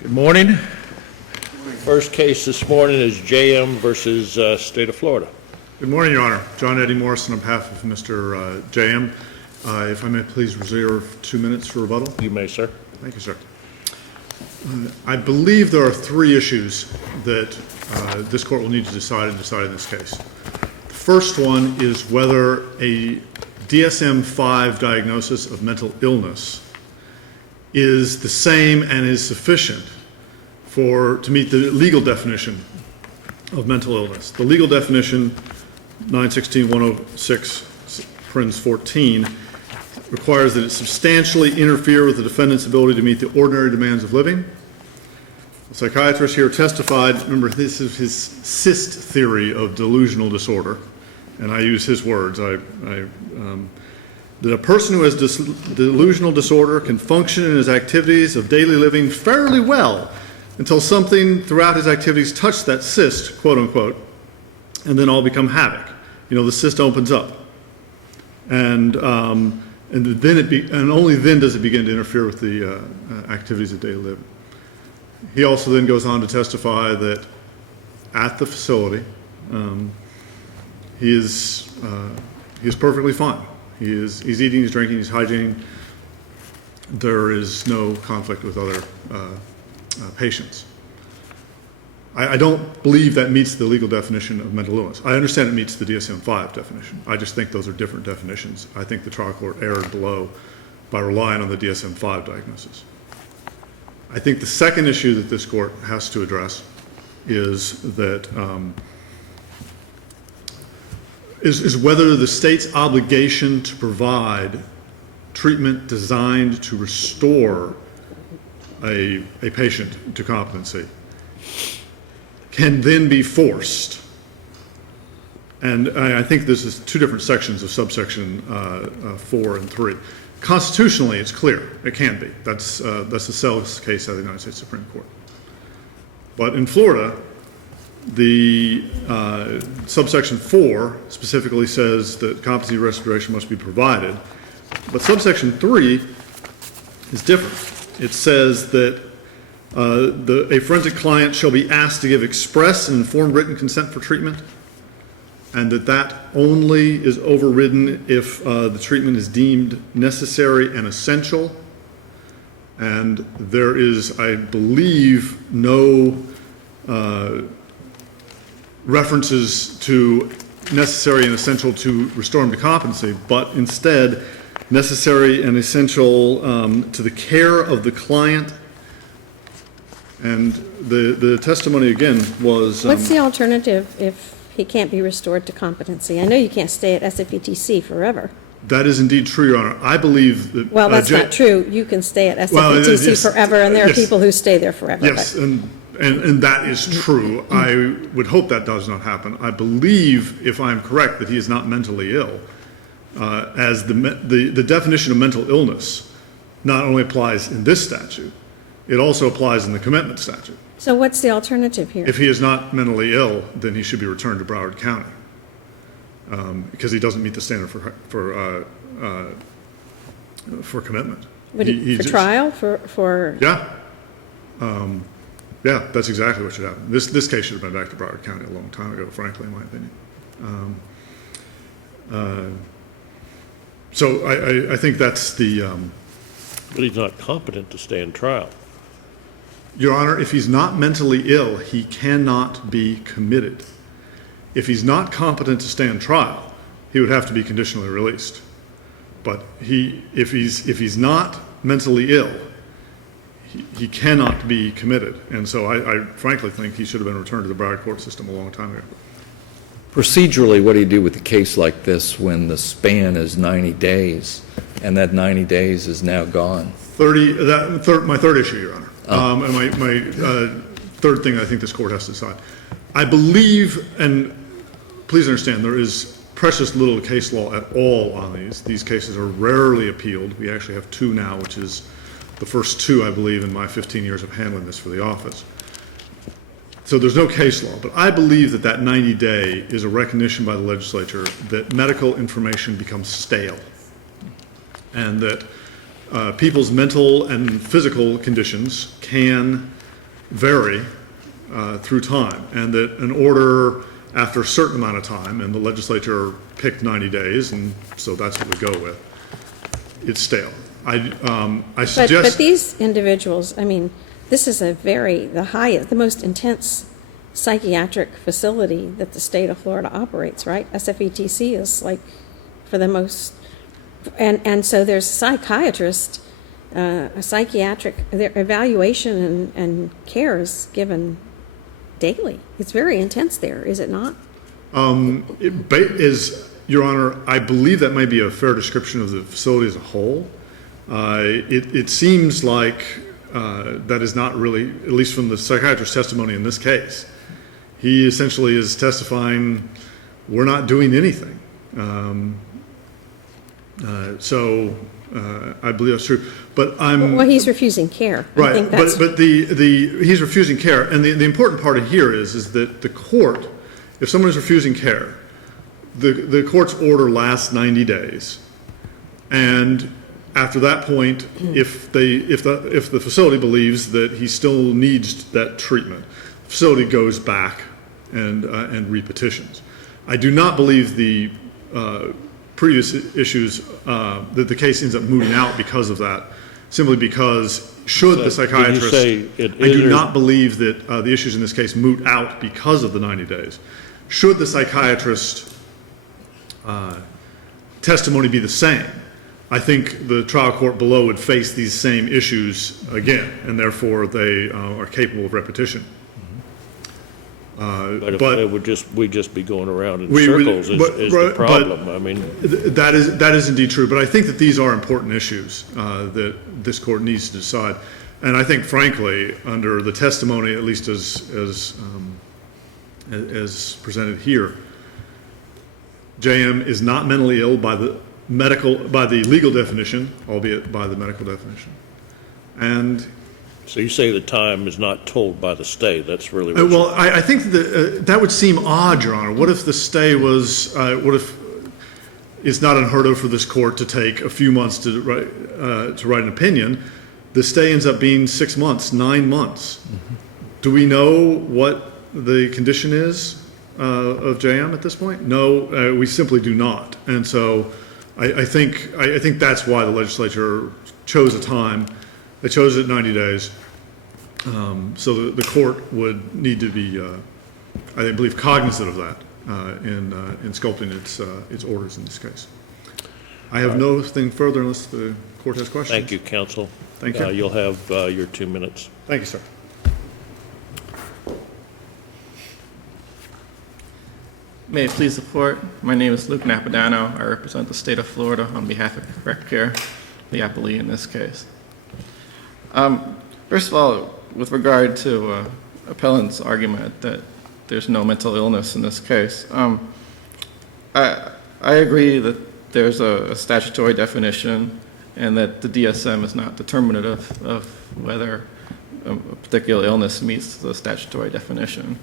Good morning. First case this morning is JM versus State of Florida. Good morning, Your Honor. John Eddie Morris on behalf of Mr. JM. If I may please reserve 2 minutes for rebuttal. You may, sir. Thank you, sir. I believe there are three issues that this court will need to decide in this case. The first one is whether a DSM-5 diagnosis of mental illness is the same and is sufficient to meet the legal definition of mental illness. The legal definition, 916-106, parens 14, requires that it substantially interfere with the defendant's ability to meet the ordinary demands of living. The psychiatrist here testified, remember this is his cyst theory of delusional disorder, and I use his words, that a person who has delusional disorder can function in his activities of daily living fairly well until something throughout his activities touched that cyst, quote unquote, and then all become havoc. You know, the cyst opens up, and only then does it begin to interfere with the activities of daily living. He also then goes on to testify that at the facility, he is perfectly fine. He's eating, he's drinking, he's hygiening. There is no conflict with other patients. I don't believe that meets the legal definition of mental illness. I understand it meets the DSM-5 definition. I just think those are different definitions. I think the trial court erred below by relying on the DSM-5 diagnosis. I think the second issue that this court has to address is that is whether the state's obligation to provide treatment designed to restore a patient to competency can then be forced. And I think this is two different sections of subsection 4 and 3. Constitutionally, it's clear. It can be. That's the Sells case out of the United States Supreme Court. But in Florida, the subsection 4 specifically says that competency restoration must be provided. But subsection 3 is different. It says that a forensic client shall be asked to give express and informed written consent for treatment, and that only is overridden if the treatment is deemed necessary and essential. And there is, I believe, no references to necessary and essential to restore him to competency, but instead necessary and essential to the care of the client. And the testimony again was... What's the alternative if he can't be restored to competency? I know you can't stay at SFETC forever. That is indeed true, Your Honor. I believe that... Well, that's not true. You can stay at SFETC forever, and there are people who stay there forever. Yes, and that is true. I would hope that does not happen. I believe, if I'm correct, that he is not mentally ill, as the definition of mental illness not only applies in this statute, it also applies in the commitment statute. So what's the alternative here? If he is not mentally ill, then he should be returned to Broward County, because he doesn't meet the standard for commitment. For trial? Yeah. Yeah, that's exactly what should happen. This case should have been back to Broward County a long time ago, frankly, in my opinion. So I think that's the... But he's not competent to stand trial. Your Honor, if he's not mentally ill, he cannot be committed. If he's not competent to stand trial, he would have to be conditionally released. But if he's not mentally ill, he cannot be committed. And so I frankly think he should have been returned to the Broward court system a long time ago. Procedurally, what do you do with a case like this when the span is 90 days and that 90 days is now gone? My third issue, Your Honor. And my third thing I think this court has to decide. I believe, and please understand, there is precious little case law at all on these. These cases are rarely appealed. We actually have two now, which is the first two, I believe, in my 15 years of handling this for the office. So there's no case law, but I believe that 90-day is a recognition by the legislature that medical information becomes stale, and that people's mental and physical conditions can vary through time, and that an order after a certain amount of time, and the legislature picked 90 days, and so that's what we go with, it's stale. I suggest... But these individuals, I mean, this is the most intense psychiatric facility that the state of Florida operates, right? SFETC is like for the most, and so there's a psychiatrist, a psychiatric, their evaluation and care is given daily. It's very intense there, is it not? Your Honor, I believe that may be a fair description of the facility as a whole. It seems like that is not really, at least from the psychiatrist's testimony in this case. He essentially is testifying, we're not doing anything. So I believe that's true. But Well, he's refusing care. Right, I think that's, but he's refusing care, and the important part here is that the court, if someone is refusing care, the court's order lasts 90 days, and after that point, if the facility believes that he still needs that treatment, the facility goes back and repetitions. I do not believe the previous issues that the case ends up moving out because of that, simply because should the psychiatrist, I do not believe that the issues in this case moot out because of the 90 days. Should the psychiatrist testimony be the same, I think the trial court below would face these same issues again, and therefore they are capable of repetition. But if it would we'd just be going around in circles is the problem. I mean, that is indeed true. But I think that these are important issues that this court needs to decide. And I think, frankly, under the testimony, at least as presented here, JM is not mentally ill by the legal definition, albeit by the medical definition. And so you say the time is not told by the state. That's really what well, I think that would seem odd, Your Honor. What if the stay was? What if it's not unheard of for this court to take a few months to write an opinion? The stay ends up being 6 months, 9 months. Mm-hmm. Do we know what the condition is of JM at this point? No, we simply do not. And so I think that's why the legislature chose a time. They chose it 90 days. So the court would need to be, I believe, cognizant of that in sculpting its orders in this case. I have nothing further unless the court has questions. Thank you, counsel. Thank you. You'll have your 2 minutes. Thank you, sir. May it please the court, my name is Luke Napadano. I represent the state of Florida on behalf of Correct Care, the appellee in this case. First of all, with regard to appellant's argument that there's no mental illness in this case, I agree that there's a statutory definition and that the DSM is not determinative of whether a particular illness meets the statutory definition.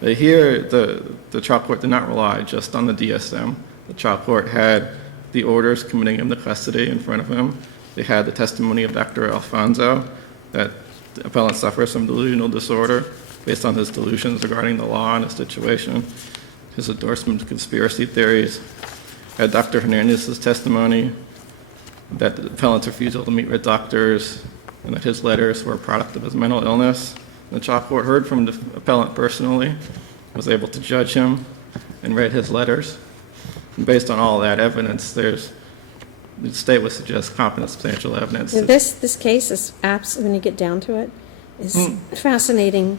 But here, the trial court did not rely just on the DSM. The trial court had the orders committing him to custody in front of him. They had the testimony of Dr. Alfonso that the appellant suffers from delusional disorder based on his delusions regarding the law and the situation, his endorsement of conspiracy theories. Had Dr. Hernandez's testimony that the appellant's refusal to meet with doctors and that his letters were a product of his mental illness. The trial court heard from the appellant personally, was able to judge him, and read his letters. And based on all that evidence, the state would suggest competent substantial evidence. this case is when you get down to it, is fascinating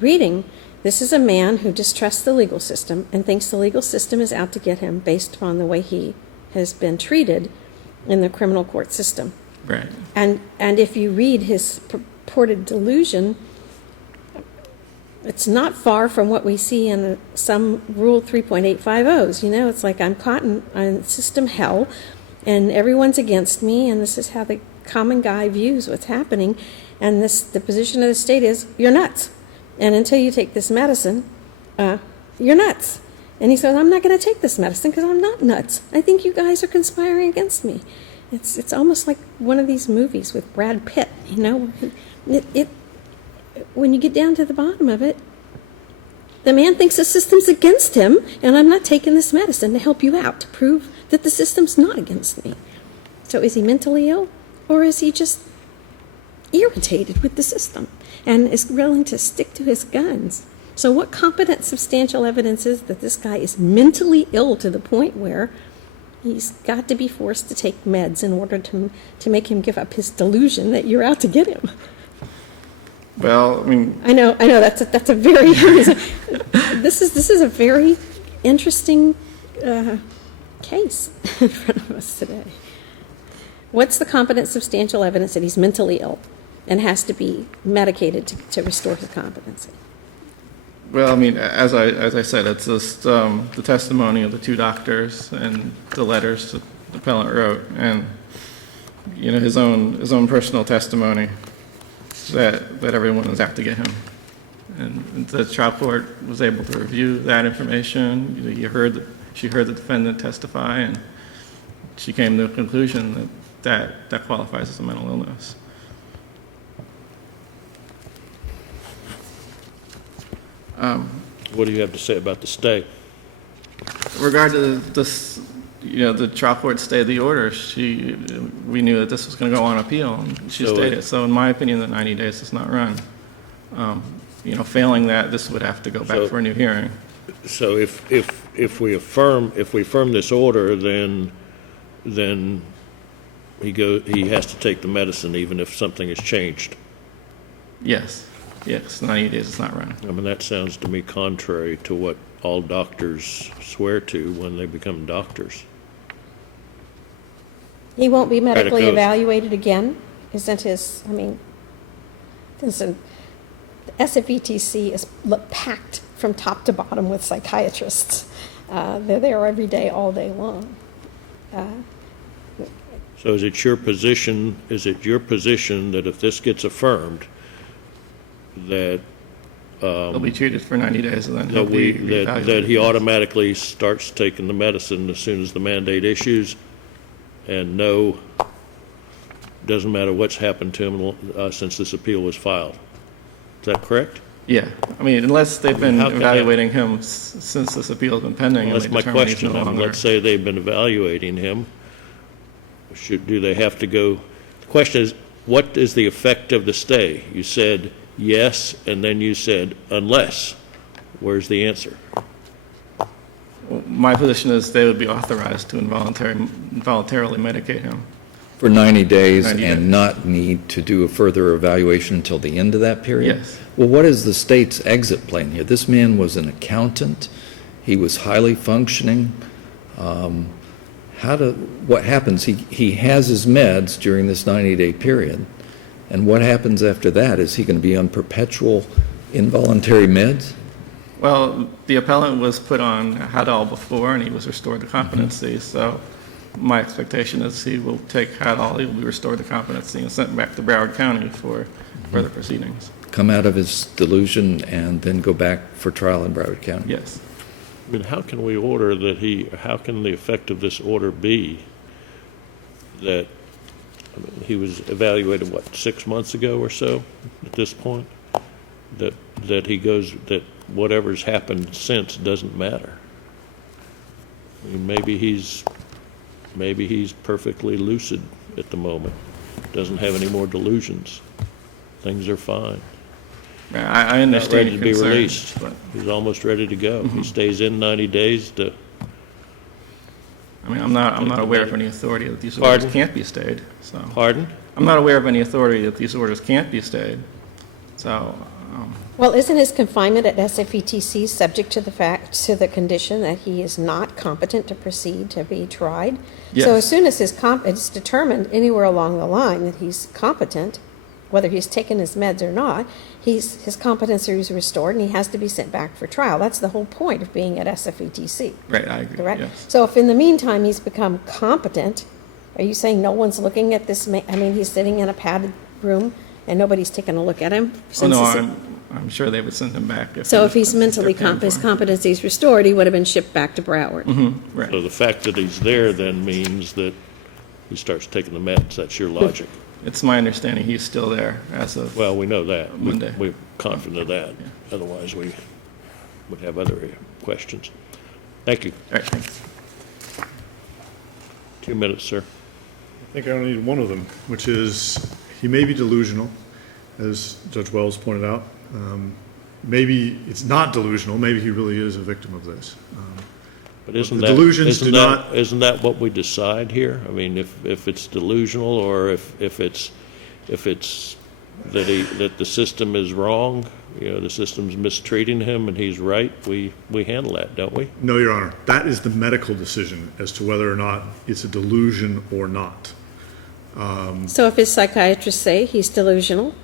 reading. This is a man who distrusts the legal system and thinks the legal system is out to get him based upon the way he has been treated in the criminal court system. Right. And if you read his purported delusion, it's not far from what we see in some Rule 3.850s. You know, it's like I'm caught in system hell, and everyone's against me, and this is how the common guy views what's happening. And the position of the state is, you're nuts. And until you take this medicine, you're nuts. And he says, I'm not going to take this medicine because I'm not nuts. I think you guys are conspiring against me. It's almost like one of these movies with Brad Pitt, you know. when you get down to the bottom of it, the man thinks the system's against him, and I'm not taking this medicine to help you out, to prove that the system's not against me. So is he mentally ill, or is he just irritated with the system and is willing to stick to his guns? So what competent substantial evidence is that this guy is mentally ill to the point where he's got to be forced to take meds in order to make him give up his delusion that you're out to get him? Well, I mean, I know. That's a very this is a very interesting case in front of us today. What's the competent substantial evidence that he's mentally ill and has to be medicated to restore his competency? well, I mean, as I said, it's just the testimony of the two doctors and the letters that the appellant wrote, and his own personal testimony that everyone was out to get him. And the trial court was able to review that information. She heard the defendant testify, and she came to a conclusion that qualifies as a mental illness. What do you have to say about the stay? In regard to this, the trial court stayed the order. We knew that this was going to go on appeal, and she stayed it. So in my opinion, the 90 days does not run. Failing that, this would have to go back for a new hearing. So if we affirm this order, then he has to take the medicine even if something has changed. Yes, 90 days does not run. I mean, that sounds to me contrary to what all doctors swear to when they become doctors. He won't be medically goes. evaluated again? Isn't his, listen, the SFETC is packed from top to bottom with psychiatrists. They're there every day, all day long. So is it your position that if this gets affirmed, that He'll be treated for 90 days, and then he'll be that he automatically starts taking the medicine as soon as the mandate issues, and doesn't matter what's happened to him since this appeal was filed? Is that correct? Yeah, unless they've been How can evaluating him since this appeal has been pending. Well, that's and my they determine he's question. no longer- Let's say they've been evaluating him. Do they have to go? The question is, what is the effect of the stay? You said yes, and then you said unless. Where's the answer? My position is they would be authorized to involuntarily medicate him. For 90 days 90 and days. not need to do a further evaluation until the end of that period? Yes. Well, what is the state's exit plan here? This man was an accountant. He was highly functioning. What happens? He has his meds during this 90-day period. And what happens after that? Is he going to be on perpetual involuntary meds? Well, the appellant was put on Hadal before, and he was restored to competency. So my expectation is he will take Hadal, he will be restored to competency and sent back to Broward County for further proceedings. Come out of his delusion and then go back for trial in Broward County? Yes. How can we order that how can the effect of this order be that he was evaluated, 6 months ago or so at this point? That he goes, that whatever's happened since doesn't matter. Maybe he's perfectly lucid at the moment, doesn't have any more delusions. Things are fine. I Not understand ready your to be concerns, released. but He's almost ready to go. He stays in 90 days to. I'm not aware of any authority that these Pardon? orders can't be stayed. So Pardon? I'm not aware of any authority that these orders can't be stayed. So Well, isn't his confinement at SFETC subject to the condition that he is not competent to proceed to be tried? Yes. So as soon as it's determined anywhere along the line that he's competent, whether he's taken his meds or not, his competency is restored and he has to be sent back for trial. That's the whole point of being at SFETC. right, I agree. Correct? Yes. So if in the meantime he's become competent, are you saying no one's looking at this man? He's sitting in a padded room and nobody's taken a look at him? Oh, no, I'm sure they would send him back. So if he's they're mentally paying his for him. competency is restored, he would have been shipped back to Broward. Right. So the fact that he's there then means that he starts taking the meds. That's your logic. it's my understanding he's still there as of, Well, we know that. Monday. We're confident of that. Otherwise, we would have other questions. Thank you. all right, thanks. 2 minutes, sir. I think I only need one of them, which is he may be delusional, as Judge Wells pointed out. Maybe it's not delusional. Maybe he really is a victim of this. But isn't The that, delusions do not- isn't that what we decide here? I mean, if it's delusional or if it's that the system is wrong, the system's mistreating him and he's right, we handle that, don't we? No, Your Honor. That is the medical decision as to whether or not it's a delusion or not. So if his psychiatrists say he's delusional,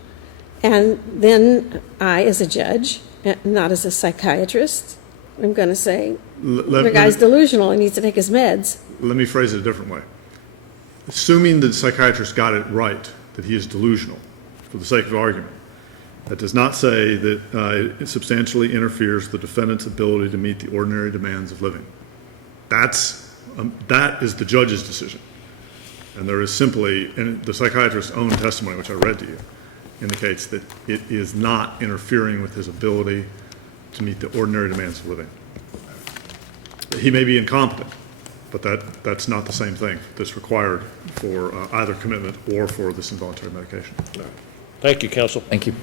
and then I, as a judge, not as a psychiatrist, I'm going to say, the guy's delusional, he needs to take his meds. Let me phrase it a different way. Assuming the psychiatrist got it right, that he is delusional, for the sake of argument, that does not say that it substantially interferes with the defendant's ability to meet the ordinary demands of living. That is the judge's decision. And there is simply, and the psychiatrist's own testimony, which I read to you, indicates that it is not interfering with his ability to meet the ordinary demands of living. He may be incompetent, but that's not the same thing that's required for either commitment or for this involuntary medication. Thank you, counsel. Thank you.